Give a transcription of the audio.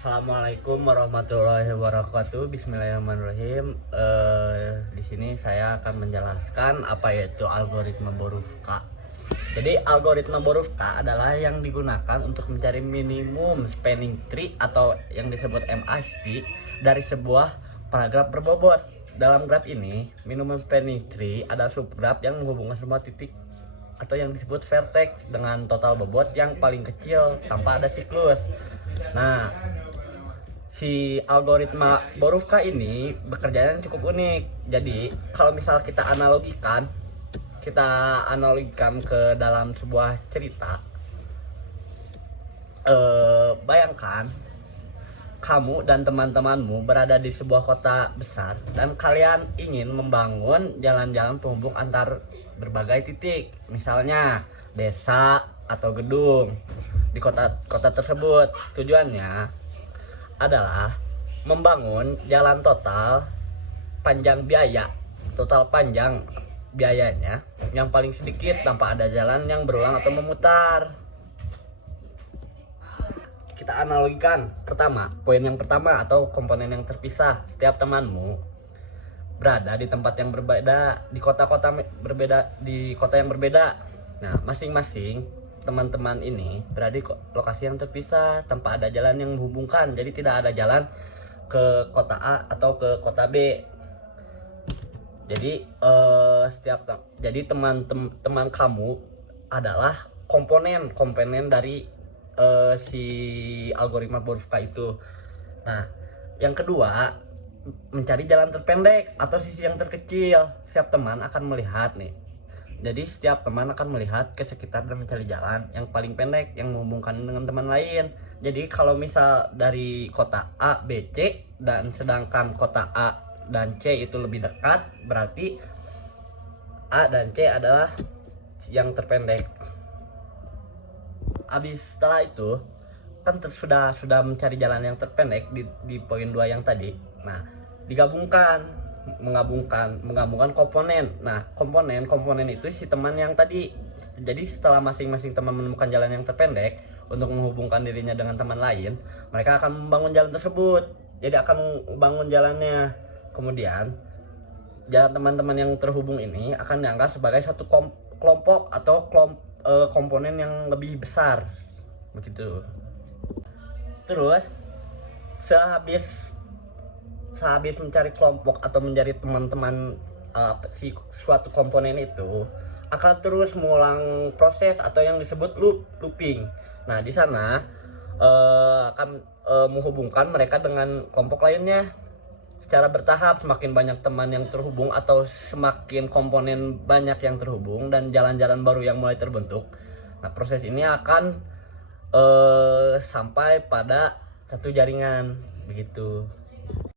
Assalamualaikum warahmatullahi wabarakatuh. Bismillahirrahmanirrahim. Di sini saya akan menjelaskan apa yaitu algoritma Borufka. Jadi algoritma Borufka adalah yang digunakan untuk mencari minimum spanning tree atau yang disebut MST dari sebuah paragraf berbobot. Dalam graf ini, minimum spanning tree ada subgraf yang menghubungkan semua titik atau yang disebut vertex dengan total bobot yang paling kecil tanpa ada siklus. Nah, si algoritma Borufka ini bekerjanya cukup unik. Jadi, kalau misal kita analogikan ke dalam sebuah cerita, bayangkan kamu dan teman-temanmu berada di sebuah kota besar dan kalian ingin membangun jalan-jalan penghubung antar berbagai titik, misalnya desa atau gedung di kota tersebut. Tujuannya adalah membangun jalan total panjang biayanya yang paling sedikit tanpa ada jalan yang berulang atau memutar. Kita analogikan poin yang pertama atau komponen yang terpisah. Setiap temanmu berada di tempat yang berbeda, di kota yang berbeda. Nah, masing-masing teman-teman ini berada di lokasi yang terpisah tanpa ada jalan yang menghubungkan. Jadi tidak ada jalan ke kota A atau ke kota B. Jadi teman-teman kamu adalah komponen dari si algoritma Borufka itu. Nah, yang kedua, mencari jalan terpendek atau sisi yang terkecil. Setiap teman akan melihat ke sekitar dan mencari jalan yang paling pendek yang menghubungkan dengan teman lain. Jadi kalau misal dari kota A, B, C dan sedangkan kota A dan C itu lebih dekat, berarti A dan C adalah yang terpendek. Setelah itu kan sudah mencari jalan yang terpendek di poin 2 yang tadi. Nah, menggabungkan komponen. Nah, komponen itu si teman yang tadi. Jadi setelah masing-masing teman menemukan jalan yang terpendek untuk menghubungkan dirinya dengan teman lain, mereka akan membangun jalan tersebut. Jadi akan membangun jalannya. Kemudian jalan teman-teman yang terhubung ini akan dianggap sebagai satu kelompok atau komponen yang lebih besar, begitu. Terus sehabis mencari kelompok atau mencari teman-teman si suatu komponen itu akan terus mengulang proses atau yang disebut looping. Nah, di sana akan menghubungkan mereka dengan kelompok lainnya secara bertahap. Semakin banyak teman yang terhubung atau semakin komponen banyak yang terhubung dan jalan-jalan baru yang mulai terbentuk. Nah, proses ini akan sampai pada satu jaringan, begitu.